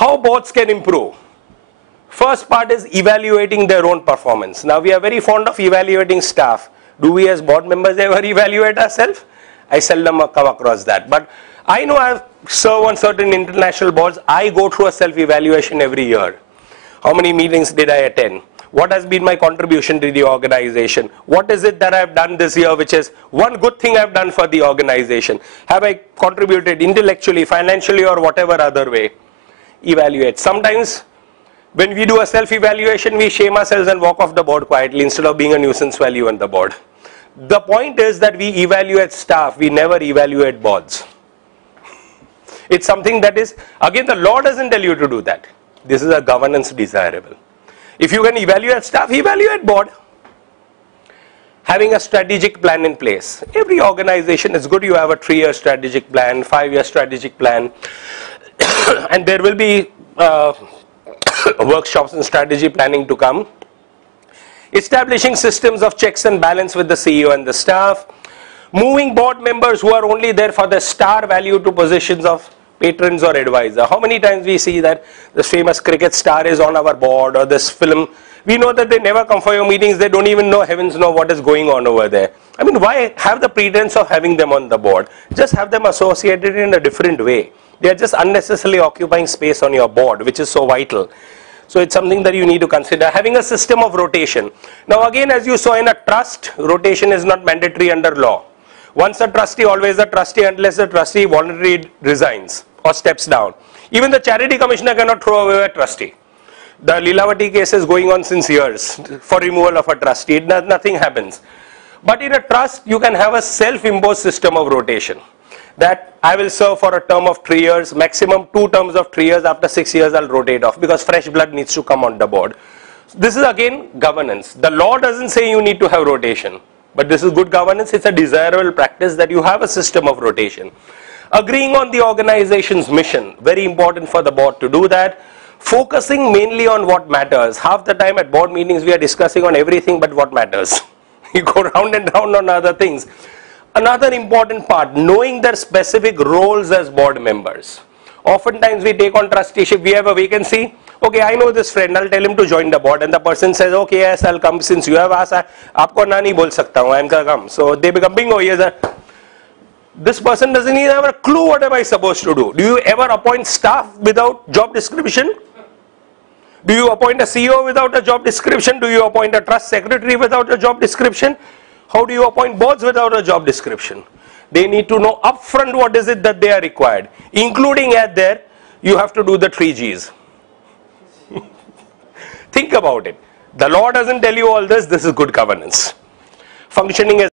How boards can improve? First part is evaluating their own performance. Now we are very fond of evaluating staff. Do we as board members ever evaluate ourselves? I seldom come across that. But I know I've served on certain international boards. I go through a self-evaluation every year. How many meetings did I attend? What has been my contribution to the organization? What is it that I've done this year which is one good thing I've done for the organization? Have I contributed intellectually, financially, or whatever other way? Evaluate. Sometimes when we do a self-evaluation, we shame ourselves and walk off the board quietly instead of being a nuisance value on the board. The point is that we evaluate staff, we never evaluate boards. It's something that is, again, the law doesn't tell you to do that. This is a governance desirable. If you can evaluate staff, evaluate board. Having a strategic plan in place. Every organization is good. You have a 3-year strategic plan, 5-year strategic plan, and there will be workshops and strategy planning to come. Establishing systems of checks and balance with the CEO and the staff. Moving board members who are only there for the star value to positions of patrons or advisor. How many times we see that this famous cricket star is on our board, or this film. We know that they never come for your meetings. They don't even know, heavens know what is going on over there. I mean, why have the pretense of having them on the board? Just have them associated in a different way. They are just unnecessarily occupying space on your board, which is so vital. So it's something that you need to consider. Having a system of rotation. Now again, as you saw in a trust, rotation is not mandatory under law. Once a trustee, always a trustee, unless the trustee voluntarily resigns or steps down. Even the charity commissioner cannot throw away a trustee. The Lilavati case is going on since years for removal of a trustee. Nothing happens. But in a trust, you can have a self-imposed system of rotation. That I will serve for a term of 3 years, maximum 2 terms of 3 years. After 6 years, I'll rotate off because fresh blood needs to come on the board. This is again governance. The law doesn't say you need to have rotation. But this is good governance. It's a desirable practice that you have a system of rotation. Agreeing on the organization's mission. Very important for the board to do that. Focusing mainly on what matters. Half the time at board meetings we are discussing on everything but what matters. You go round and round on other things. Another important part, knowing their specific roles as board members. Oftentimes we take on trusteeship, we have a vacancy. Okay, I know this friend, I'll tell him to join the board, and the person says, okay, yes, I'll come since you have asked. Aapko na nahi bol sakta hu, I'm gonna come. So they become bingo. This person doesn't even have a clue what am I supposed to do. Do you ever appoint staff without job description? Do you appoint a CEO without a job description? Do you appoint a trust secretary without a job description? How do you appoint boards without a job description? They need to know upfront what is it that they are required. Including at there, you have to do the 3 Gs. Think about it. The law doesn't tell you all this. This is good governance. Functioning as